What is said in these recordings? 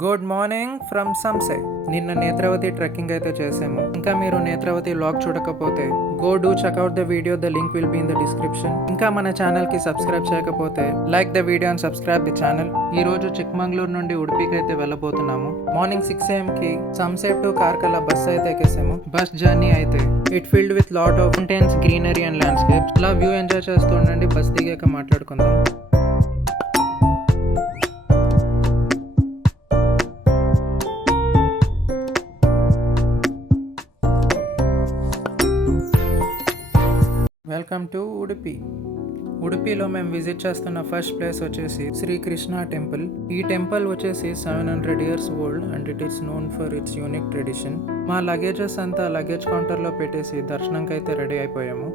Good morning from సంసే. నిన్న Netravati trekking అయితే చేసాము. ఇంకా మీరు నేత్రవతి వ్లాగ్ చూడకపోతే go do checkout the video, the link will be in the description. ఇంకా మన ఛానల్ కి సబ్స్క్రైబ్ చేయకపోతే like the video and subscribe the channel. ఈ రోజు చిక్మంగళూరు నుండి ఉడిపికి అయితే వెళ్ళబోతున్నాము. మార్నింగ్ 6 AM కి సంసే టు కార్కల బస్ అయితే ఎక్కేసాము. బస్ జర్నీ అయితే it filled with lot of intense greenery and landscapes. అలా వ్యూ ఎంజాయ్ చేస్తూ ఉండండి. బస్ దిగాక మాట్లాడుకుందాం. Welcome to Udupi. ఉడిపిలో మేము విజిట్ చేస్తున్న ఫస్ట్ ప్లేస్ వచ్చేసి శ్రీకృష్ణ టెంపుల్. ఈ టెంపుల్ వచ్చేసి 700 years old and it is known for it's unique tradition. మా లగేజెస్ అంతా లగేజ్ కౌంటర్లో పెట్టేసి దర్శనంకి అయితే రెడీ అయిపోయాము.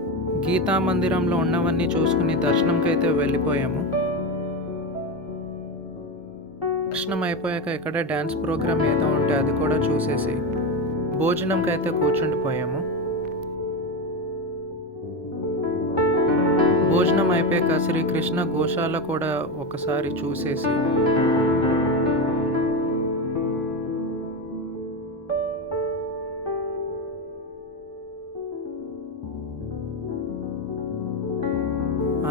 గీతా మందిరంలో ఉన్నవన్నీ చూసుకుని దర్శనంకి అయితే వెళ్ళిపోయాము. దర్శనం అయిపోయాక ఇక్కడే డ్యాన్స్ ప్రోగ్రామ్ ఏదో ఉంటే అది కూడా చూసేసి భోజనంకి అయితే కూర్చుండిపోయాము. భోజనం అయిపోయాక శ్రీకృష్ణ గోశాల కూడా ఒకసారి చూసేసి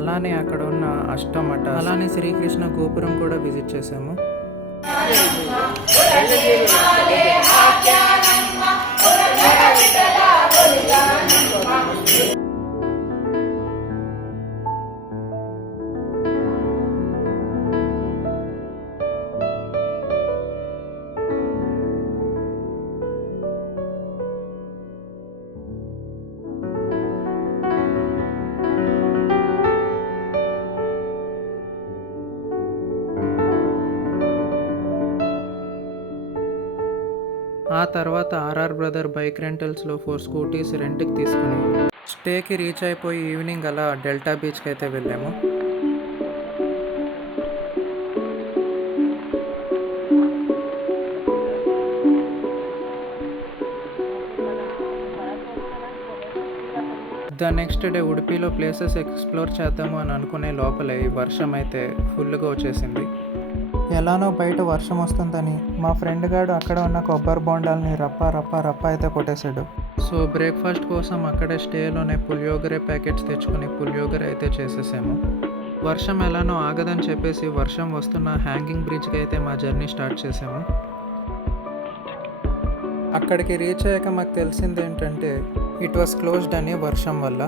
అలానే అక్కడ ఉన్న అష్టమఠ, అలానే శ్రీకృష్ణ గోపురం కూడా విజిట్ చేసాము. ఆ తర్వాత ఆర్ఆర్ బ్రదర్ బైక్ రెంటల్స్లో 4 స్కూటీస్ రెంట్కి తీసుకుని స్టేకి రీచ్ అయిపోయి ఈవినింగ్ అలా డెల్టా బీచ్కి అయితే వెళ్ళాము. ద నెక్స్ట్ డే ఉడిపిలో ప్లేసెస్ ఎక్స్ప్లోర్ చేద్దాము అని అనుకునే లోపలే వర్షం అయితే ఫుల్గా వచ్చేసింది. ఎలానో బయట వర్షం వస్తుందని మా ఫ్రెండ్ గాడు అక్కడ ఉన్న కొబ్బరి బొండాలని రప్ప అయితే కొట్టేశాడు. సో బ్రేక్ఫాస్ట్ కోసం అక్కడే స్టేలోనే పులియోగరే ప్యాకెట్స్ తెచ్చుకుని పులియోగర అయితే చేసేసాము. వర్షం ఎలానో ఆగదని చెప్పేసి వర్షం వస్తున్న హ్యాంగింగ్ బ్రిడ్జ్కి అయితే మా జర్నీ స్టార్ట్ చేసాము. అక్కడికి రీచ్ అయ్యాక మాకు తెలిసింది ఏంటంటే ఇట్ వాస్ క్లోజ్డ్ అని వర్షం వల్ల.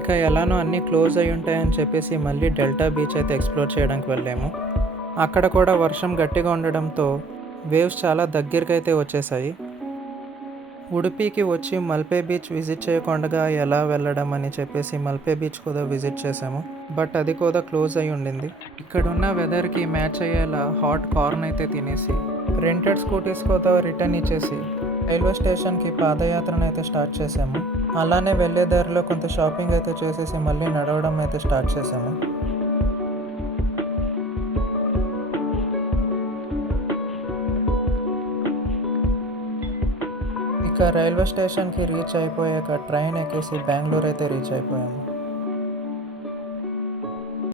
ఇక ఎలానో అన్నీ క్లోజ్ అయి ఉంటాయని చెప్పేసి మళ్ళీ డెల్టా బీచ్ అయితే ఎక్స్ప్లోర్ చేయడానికి వెళ్ళాము. అక్కడ కూడా వర్షం గట్టిగా ఉండడంతో వేవ్స్ చాలా దగ్గరికి అయితే వచ్చేసాయి. ఉడిపికి వచ్చి మల్పే బీచ్ విజిట్ చేయకుండా ఎలా వెళ్ళడం అని చెప్పేసి మల్పే బీచ్ కూడా విజిట్ చేసాము. బట్ అది కూడా క్లోజ్ అయి ఉండింది. ఇక్కడున్న వెదర్కి మ్యాచ్ అయ్యేలా హాట్ కార్న్ అయితే తినేసి రెంటెడ్ స్కూటీస్ కూడా రిటర్న్ ఇచ్చేసి రైల్వే స్టేషన్కి పాదయాత్రను అయితే స్టార్ట్ చేసాము. అలానే వెళ్ళే దారిలో కొంత షాపింగ్ అయితే చేసేసి మళ్ళీ నడవడం అయితే స్టార్ట్ చేసాము. ఇక రైల్వే స్టేషన్కి రీచ్ అయిపోయాక ట్రైన్ ఎక్కేసి బెంగళూరు అయితే రీచ్ అయిపోయాము.